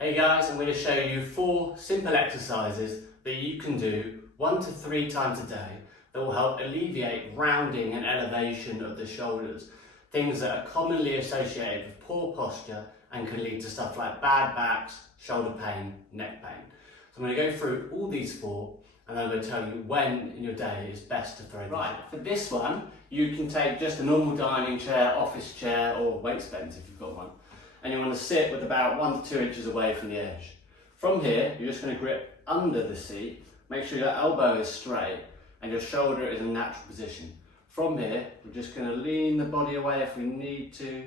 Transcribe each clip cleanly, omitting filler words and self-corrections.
Hey guys, I'm going to show you 4 simple exercises that you can do 1 to 3 times a day that will help alleviate rounding and elevation of the shoulders, things that are commonly associated with poor posture and can lead to stuff like bad backs, shoulder pain, neck pain. So I'm going to go through all these 4 and then I'm going to tell you when in your day is best to throw them. Right, for this one you can take just a normal dining chair, office chair or weights bench if you've got one. And you want to sit with about 1 to 2 inches away from the edge. From here, you're just going to grip under the seat, make sure your elbow is straight and your shoulder is in a natural position. From here, we're just going to lean the body away if we need to,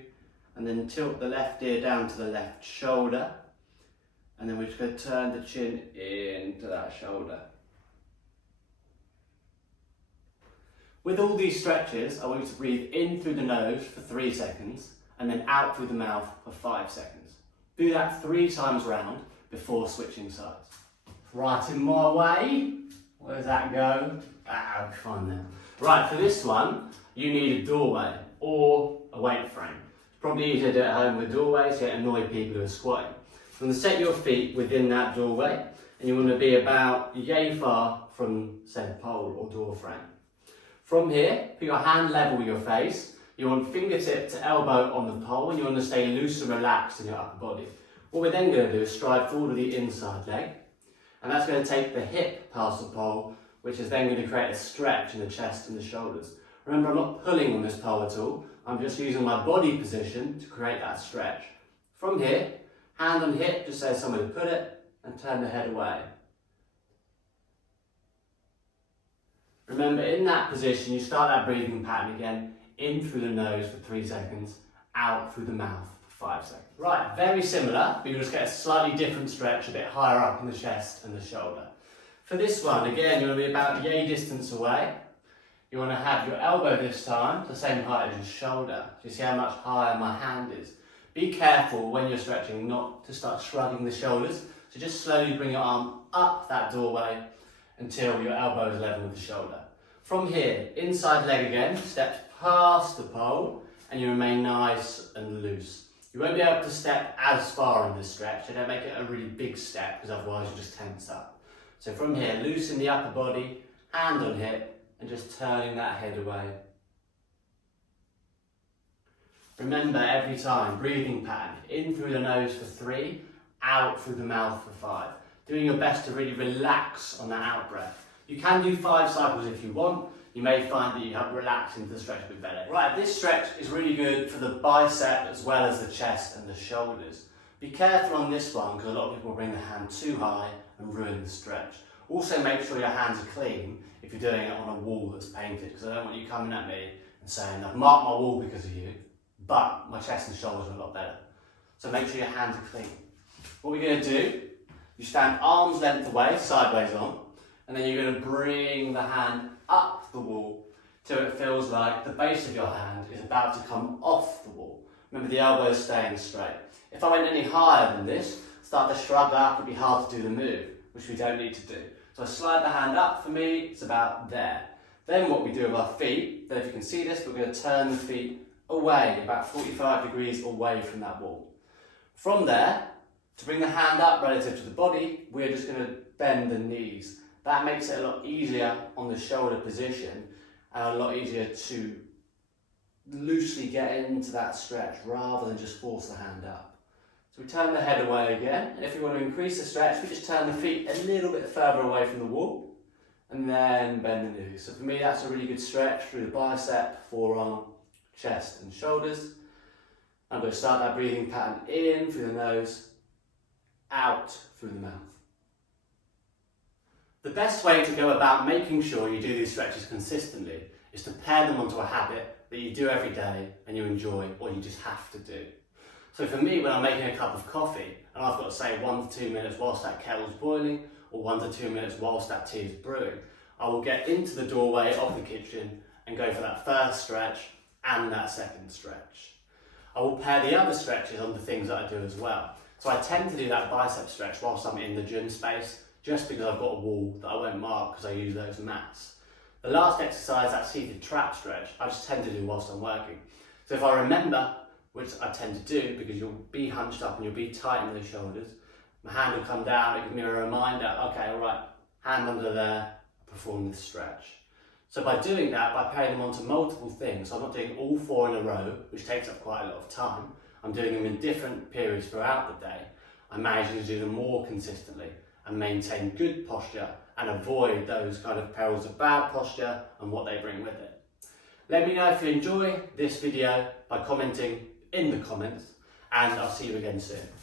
and then tilt the left ear down to the left shoulder. And then we're just going to turn the chin into that shoulder. With all these stretches, I want you to breathe in through the nose for 3 seconds, and then out through the mouth for 5 seconds. Do that 3 times round before switching sides. Right, in my way. Where does that go? I'll be fine there. Right, for this one, you need a doorway or a weight frame. It's probably easier to do it at home with a doorway so you don't annoy people who are squatting. You want to set your feet within that doorway, and you want to be about yay far from, say, the pole or door frame. From here, put your hand level with your face. You want fingertip to elbow on the pole and you want to stay loose and relaxed in your upper body. What we're then going to do is stride forward with the inside leg, and that's going to take the hip past the pole, which is then going to create a stretch in the chest and the shoulders. Remember, I'm not pulling on this pole at all, I'm just using my body position to create that stretch. From here, hand on hip, just so somewhere to put it, and turn the head away. Remember, in that position, you start that breathing pattern again. In through the nose for 3 seconds, out through the mouth for 5 seconds. Right, very similar, but you just get a slightly different stretch a bit higher up in the chest and the shoulder. For this one, again, you want to be about yay distance away. You want to have your elbow this time the same height as your shoulder. So you see how much higher my hand is. Be careful when you're stretching not to start shrugging the shoulders. So just slowly bring your arm up that doorway until your elbow is level with the shoulder. From here, inside leg again, steps past the pole, and you remain nice and loose. You won't be able to step as far in this stretch, so don't make it a really big step, because otherwise you just tense up. So from here, loosen the upper body, hand on hip, and just turning that head away. Remember every time, breathing pattern, in through the nose for 3, out through the mouth for 5. Doing your best to really relax on that out breath. You can do 5 cycles if you want. You may find that you have relaxed into the stretch a bit better. Right, this stretch is really good for the bicep as well as the chest and the shoulders. Be careful on this one because a lot of people bring the hand too high and ruin the stretch. Also make sure your hands are clean if you're doing it on a wall that's painted, because I don't want you coming at me and saying, I've marked my wall because of you, but my chest and shoulders are a lot better. So make sure your hands are clean. What we're going to do, you stand arm's length away, sideways on, and then you're going to bring the hand up the wall till it feels like the base of your hand is about to come off the wall. Remember, the elbow is staying straight. If I went any higher than this, start to shrug up, it'd be hard to do the move, which we don't need to do. So I slide the hand up, for me, it's about there. Then what we do with our feet, then if you can see this, we're going to turn the feet away, about 45 degrees away from that wall. From there, to bring the hand up relative to the body, we're just going to bend the knees. That makes it a lot easier on the shoulder position and a lot easier to loosely get into that stretch rather than just force the hand up. So we turn the head away again, and if you want to increase the stretch, we just turn the feet a little bit further away from the wall and then bend the knees. So for me, that's a really good stretch through the bicep, forearm, chest and shoulders. I'm going to start that breathing pattern in through the nose, out through the mouth. The best way to go about making sure you do these stretches consistently is to pair them onto a habit that you do every day and you enjoy or you just have to do. So for me, when I'm making a cup of coffee and I've got to say 1 to 2 minutes whilst that kettle's boiling or 1 to 2 minutes whilst that tea is brewing, I will get into the doorway of the kitchen and go for that first stretch and that second stretch. I will pair the other stretches on the things that I do as well. So I tend to do that bicep stretch whilst I'm in the gym space, just because I've got a wall that I won't mark because I use those mats. The last exercise, that seated trap stretch, I just tend to do whilst I'm working. So if I remember, which I tend to do because you'll be hunched up and you'll be tight in the shoulders, My hand will come down, it gives me a reminder, okay, all right, hand under there, perform this stretch. So by doing that, by pairing them onto multiple things, so I'm not doing all 4 in a row, which takes up quite a lot of time, I'm doing them in different periods throughout the day, I'm managing to do them more consistently and maintain good posture and avoid those kind of perils of bad posture and what they bring with it. Let me know if you enjoy this video by commenting in the comments, and I'll see you again soon.